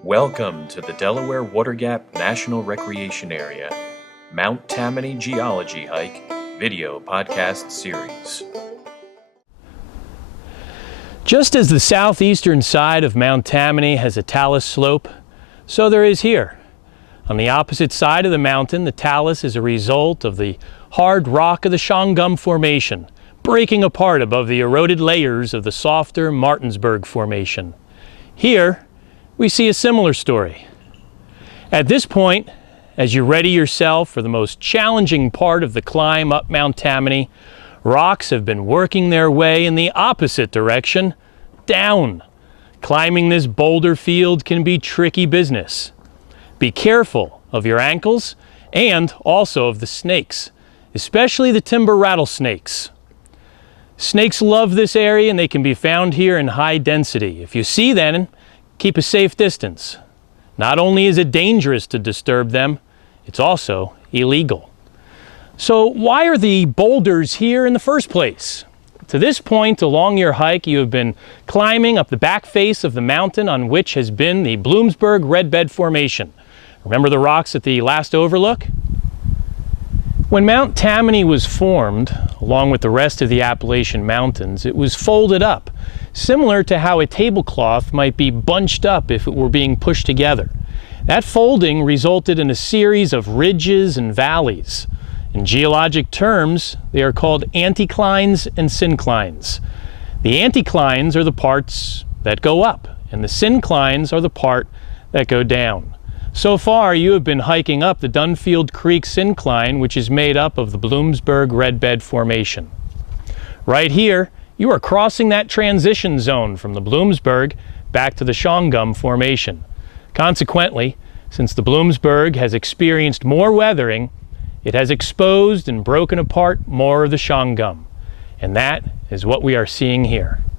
Welcome to the Delaware Water Gap National Recreation Area, Mount Tammany Geology Hike video podcast series. Just as the southeastern side of Mount Tammany has a talus slope, so there is here. On the opposite side of the mountain, the talus is a result of the hard rock of the Shawngum Formation, breaking apart above the eroded layers of the softer Martinsburg Formation. Here, we see a similar story. At this point, as you ready yourself for the most challenging part of the climb up Mount Tammany, rocks have been working their way in the opposite direction, down. Climbing this boulder field can be tricky business. Be careful of your ankles and also of the snakes, especially the timber rattlesnakes. Snakes love this area and they can be found here in high density. If you see them, keep a safe distance. Not only is it dangerous to disturb them, it's also illegal. So why are the boulders here in the first place? To this point along your hike, you have been climbing up the back face of the mountain on which has been the Bloomsburg Red Bed Formation. Remember the rocks at the last overlook? When Mount Tammany was formed, along with the rest of the Appalachian Mountains, it was folded up, similar to how a tablecloth might be bunched up if it were being pushed together. That folding resulted in a series of ridges and valleys. In geologic terms, they are called anticlines and synclines. The anticlines are the parts that go up, and the synclines are the part that go down. So far, you have been hiking up the Dunfield Creek syncline, which is made up of the Bloomsburg Red Bed Formation. Right here, you are crossing that transition zone from the Bloomsburg back to the Shawngum Formation. Consequently, since the Bloomsburg has experienced more weathering, it has exposed and broken apart more of the Shawngum. And that is what we are seeing here.